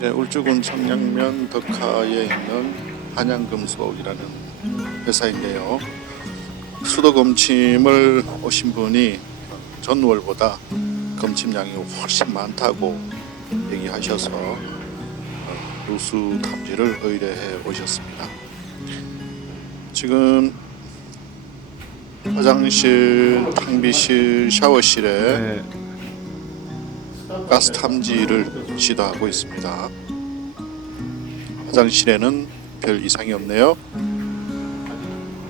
네, 울주군 청량면 덕하에 있는 한양금속이라는 회사인데요. 수도 검침을 오신 분이 전월보다 검침량이 훨씬 많다고 얘기하셔서 어, 누수 탐지를 의뢰해 오셨습니다. 지금 화장실, 탕비실, 샤워실에 네. 가스 탐지를 시도하고 있습니다. 화장실에는 별 이상이 없네요.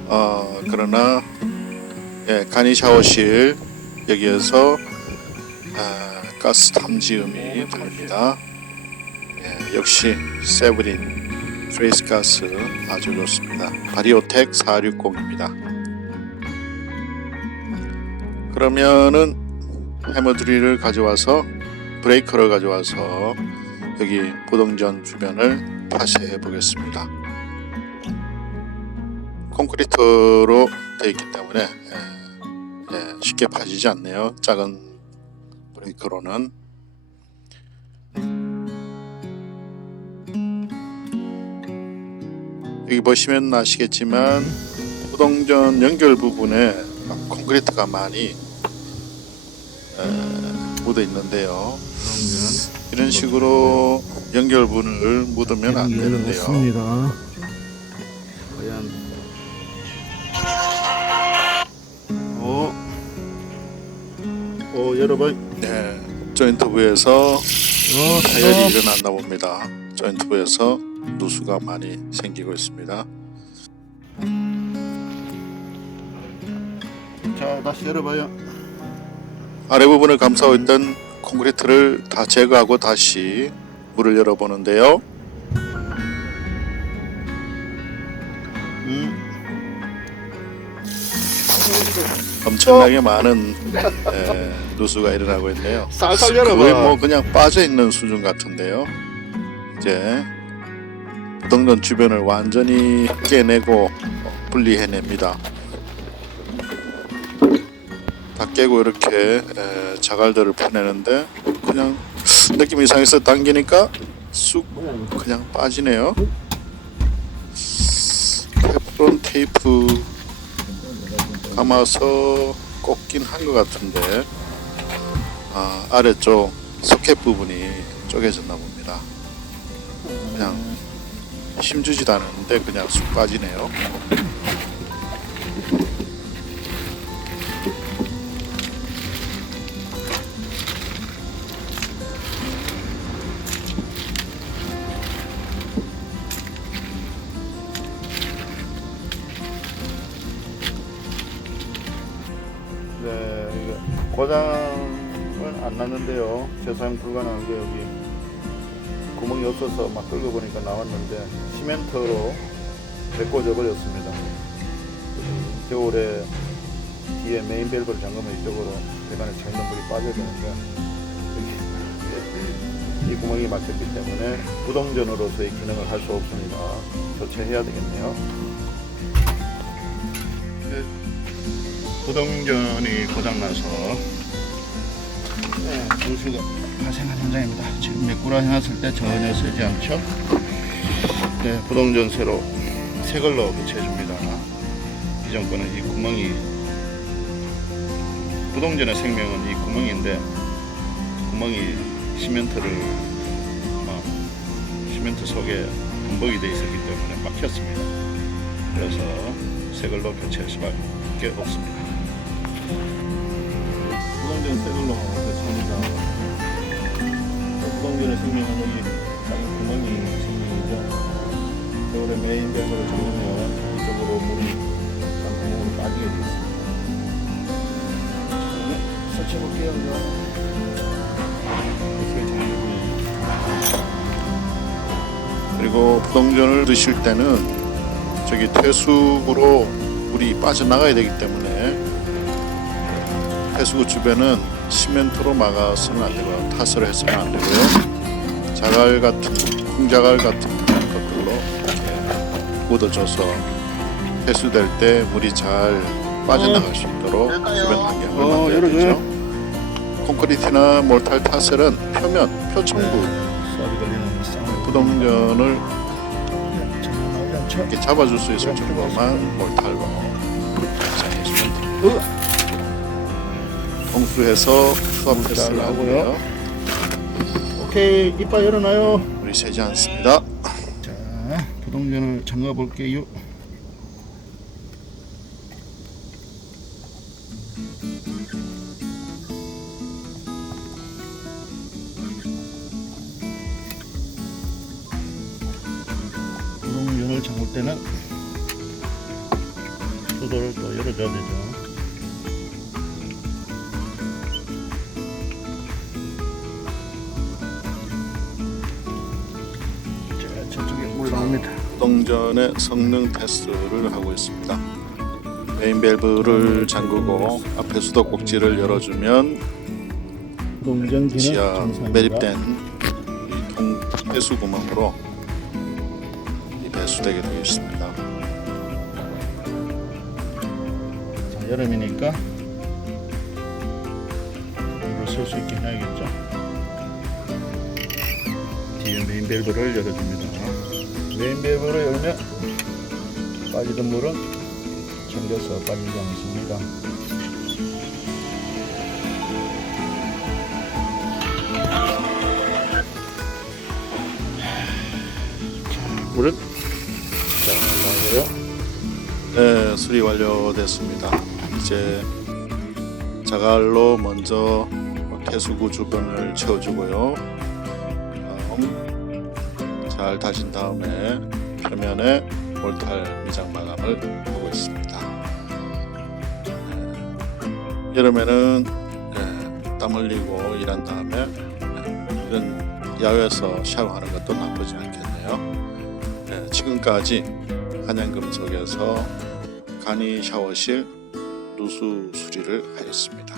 어, 그러나 예, 간이 샤워실 여기에서 아, 가스 탐지음이 들립니다. 예, 역시 세브린 프레스 가스 아주 좋습니다. 바리오텍 460입니다. 그러면은 해머드릴을 가져와서 브레이커를 가져와서 여기 보동전 주변을 파쇄해 보겠습니다. 콘크리트로 되어 있기 때문에 예, 예, 쉽게 파지지 않네요. 작은 브레이커로는 여기 보시면 아시겠지만 보동전 연결 부분에 콘크리트가 많이 에, 묻어 있는데요. 이런 식으로 연결분을 묻으면 안 되는데요. 없습니다. 과연 어, 어 여러분, 네, 조인트부에서 어, 파열이 일어났나 봅니다. 조인트부에서 누수가 많이 생기고 있습니다. 자 다시 열어봐요. 아래 부분을 감싸고 있던 콘크리트를 다 제거하고 다시 물을 열어보는데요. 음, 엄청나게 많은 에, 누수가 일어나고 있네요. 쌀쌀 열어봐. 거의 뭐 그냥 빠져 있는 수준 같은데요. 이제 부동전 주변을 완전히 깨내고 분리해냅니다. 다 깨고 이렇게 에, 자갈들을 퍼내는데 그냥 느낌 이상해서 당기니까 쑥 그냥 빠지네요. 테프론 테이프 감아서 꽂긴 한 것 같은데 아, 아래쪽 소켓 부분이 쪼개졌나 봅니다. 그냥 힘주지도 않았는데 그냥 쑥 빠지네요. 고장은 안 났는데요. 재사용 불가능한 게 여기 구멍이 없어서 막 끌고 보니까 나왔는데 시멘트로 메꿔져 버렸습니다. 겨울에 뒤에 메인 밸브를 잠그면 이쪽으로 배관에 차 있는 물이 빠져야 되는데 이 구멍이 막혔기 때문에 부동전으로서의 기능을 할 수 없습니다. 교체해야 되겠네요. 부동전이 고장나서 네, 누수가 발생한 현장입니다. 지금 메꾸라 해놨을 때 전혀 세지 않죠? 네, 부동전 새로 새 걸로 교체해줍니다. 이전 거는 이 구멍이 부동전의 생명은 이 구멍인데 구멍이 시멘트를 어, 시멘트 속에 범벅이 되어 있었기 때문에 막혔습니다. 그래서 새 걸로 교체할 수밖에 없습니다. 새 걸로 교체합니다. 부동전의 생명은 이 작은 구멍이 생명이죠. 겨울에 메인 밸브를 잠그면 이쪽으로 물이 딱 구멍으로 빠지게 되어 있습니다. 네. 그리고 부동전을 드실 때는 저기 퇴수구로 물이 빠져나가야 되기 때문에 퇴수구 주변은 시멘트로 막아서는 안 되고요. 타설을 해서는 안 되고요. 자갈 같은 콩자갈 같은 것들로 이렇게 묻어줘서 회수될 때 물이 잘 빠져나갈 수 있도록 주변 환경을 어, 만들어야 열어줘요. 되죠. 콘크리트나 몰탈 타설은 표면, 표층부 쌍을 부동전을? 이렇게 잡아줄 수 있을 정도만 몰탈로 사용해주면 됩니다. 봉수해서 수압 테스트를 하고요. 오케이 이빨 열어놔요 물이 새지 않습니다. 자 부동전을 잠가 볼게요 부동전을 잠글 때는 수도를 또 열어줘야 되죠 나옵니다 부동전의 성능 테스트를 하고 있습니다. 메인 밸브를 잠그고 앞에 수도꼭지를 열어주면 지하. 매립된 이통 배수 구멍으로 이 배수되게 되어 있습니다. 자, 여름이니까 물을 쓸수 있게 해야겠죠. 뒤에 메인 밸브를 열어줍니다. 메인 밸브를 열면 빠지던 물은 잠겨서 빠지지 않습니다. 자, 물은 자 나오고요. 네, 수리 완료됐습니다. 이제 자갈로 먼저 태수구 주변을 채워주고요. 다음 잘 다진 다음에 표면에 몰탈 미장 마감을 하고 있습니다. 네, 여름에는 네, 땀 흘리고 일한 다음에 네, 이런 야외에서 샤워하는 것도 나쁘지 않겠네요. 네, 지금까지 한양금속에서 간이 샤워실 누수 수리를 하였습니다.